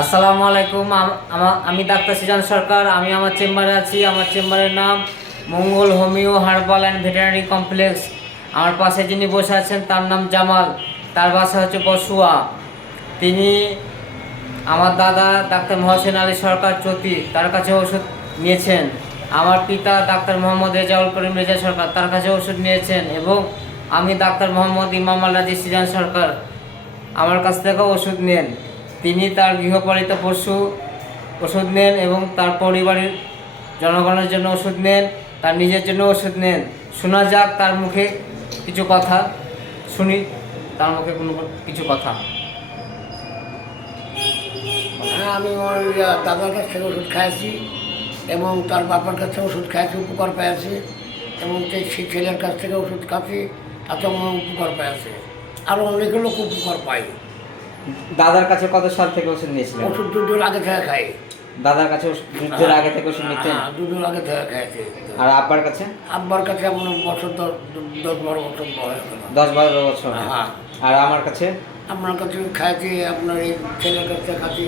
আসসালামু আলাইকুম। আমি ডাক্তার সিজান সরকার। আমি আমার চেম্বারে আছি। আমার চেম্বারের নাম Mangal homeo herbal and veterinary complex. আমার পাশে যিনি বসে আছেন তার নাম জামাল, তার বাসা হচ্ছে বসুয়া। তিনি আমার দাদা ডাক্তার মহসেন আলী সরকার চতি, তার কাছে ওষুধ নিয়েছেন। আমার পিতা ডাক্তার মোহাম্মদ রেজাউল করিম রেজা সরকার, তার কাছে ওষুধ নিয়েছেন। এবং আমি ডাক্তার মোহাম্মদ ইমাম আল রাজি সিজান সরকার, আমার কাছ থেকেও ওষুধ নেন। তিনি তার গৃহপালিত পশু ওষুধ নেন এবং তার পরিবারের জনগণের জন্য ওষুধ নেন, তার নিজের জন্য ওষুধ নেন। শোনা যাক তার মুখে কিছু কথা, শুনি তার মুখে কিছু কথা। হ্যাঁ, আমি আমার দাদার কাছ থেকে ওষুধ খাইছি এবং তার বাবার কাছ থেকে ওষুধ খাইছি, উপকার পেয়েছি। এবং সেই ছেলের কাছ থেকে ওষুধ খাচ্ছি, তাতে আমার উপকার পেয়েছে। আরও অনেক লোক উপকার পাই। দাদার কাছে কত সাল থেকে ওষুধ নিয়েছিলেন? ওষুধ দুধের আগে থেকে খাই। দাদার কাছে যুদ্ধের আগে থেকে ওষুধ নিতেন? হ্যাঁ, দুধের আগে থেকে খাইছি। আর আব্বার কাছে? আব্বার কাছে এমন বছর 10-12 বছর হয়ে গেল। 10-12 বছর। হ্যাঁ। আর আমার কাছে? আপনার কাছে খাইছি, আপনার এই ছেলের কাছ থেকে খাচ্ছি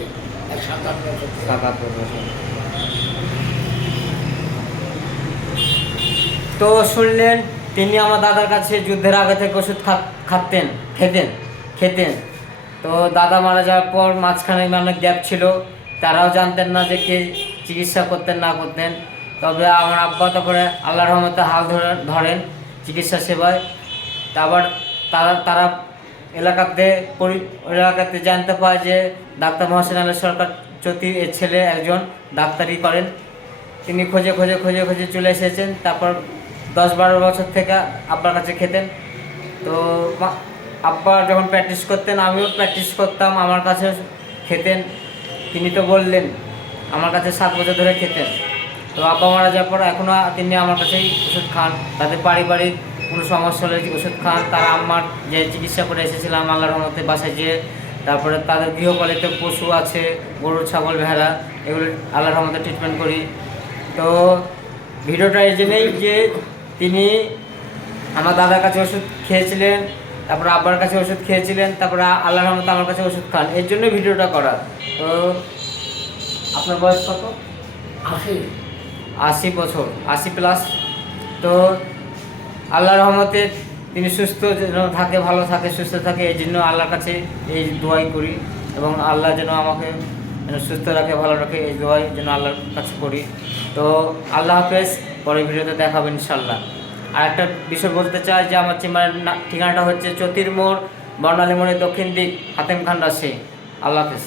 7-8 বছর। 7-8 বছর। তো শুনলেন, তিনি আমার দাদার কাছে যুদ্ধের আগে থেকে ওষুধ খেতেন। তো দাদা মারা যাওয়ার পর মাঝখানে অনেক গ্যাপ ছিল, তারাও জানতেন না যে কে চিকিৎসা করতেন না করতেন। তবে আমার আব্বা তারপরে আল্লাহর রহমতে হাল ধরেন চিকিৎসা সেবায়। তারপর তারা এলাকাতে জানতে পায় যে ডাক্তার মহসেন আলী সরকার চতি এর ছেলে একজন ডাক্তারি করেন। তিনি খোঁজে চলে এসেছেন। তারপর 10-12 বছর থেকে আব্বার কাছে খেতেন। তো আব্বা যখন প্র্যাকটিস করতেন, আমিও প্র্যাকটিস করতাম, আমার কাছে খেতেন। তিনি তো বললেন আমার কাছে 7 বছর ধরে খেতেন। তো আব্বা মারা যাওয়ার পর এখনও তিনি আমার কাছেই ওষুধ খান। তাদের পারিবারিক কোনো সমস্যা হলে ওষুধ খান। তারা আমার যে চিকিৎসা করে এসেছিলাম আল্লাহর রহমতে বাসায় যেয়ে, তারপরে তাদের গৃহপালিত পশু আছে, গরু ছাগল ভেড়া, এগুলো আল্লাহর রহমতে ট্রিটমেন্ট করি। তো ভিডিওটা এই জন্যই যে তিনি আমার দাদার কাছে ওষুধ খেয়েছিলেন, তারপরে আব্বার কাছে ওষুধ খেয়েছিলেন, তারপরে আল্লাহর রহমতে আমার কাছে ওষুধ খান, এর জন্য ভিডিওটা করা। তো আপনার বয়স কত? 80 বছর, 80+। তো আল্লাহর রহমতে তিনি সুস্থ যেন থাকে, ভালো থাকে, সুস্থ থাকে, এই জন্য আল্লাহর কাছে এই দোয়াই করি। এবং আল্লাহ যেন আমাকে সুস্থ রাখে, ভালো রাখে, এই দোয়াই যেন আল্লাহর কাছে করি। তো আল্লাহ হাফেজ, পরের ভিডিওতে দেখাবেন ইনশাল্লাহ। আর একটা বিষয় বলতে চাই যে আমার চেম্বারের ঠিকানাটা হচ্ছে চতির মোড়, বর্ণালী মোড়ের দক্ষিণ দিক, হাতেম খান রাজশাহী। আল্লাহ হাফেজ।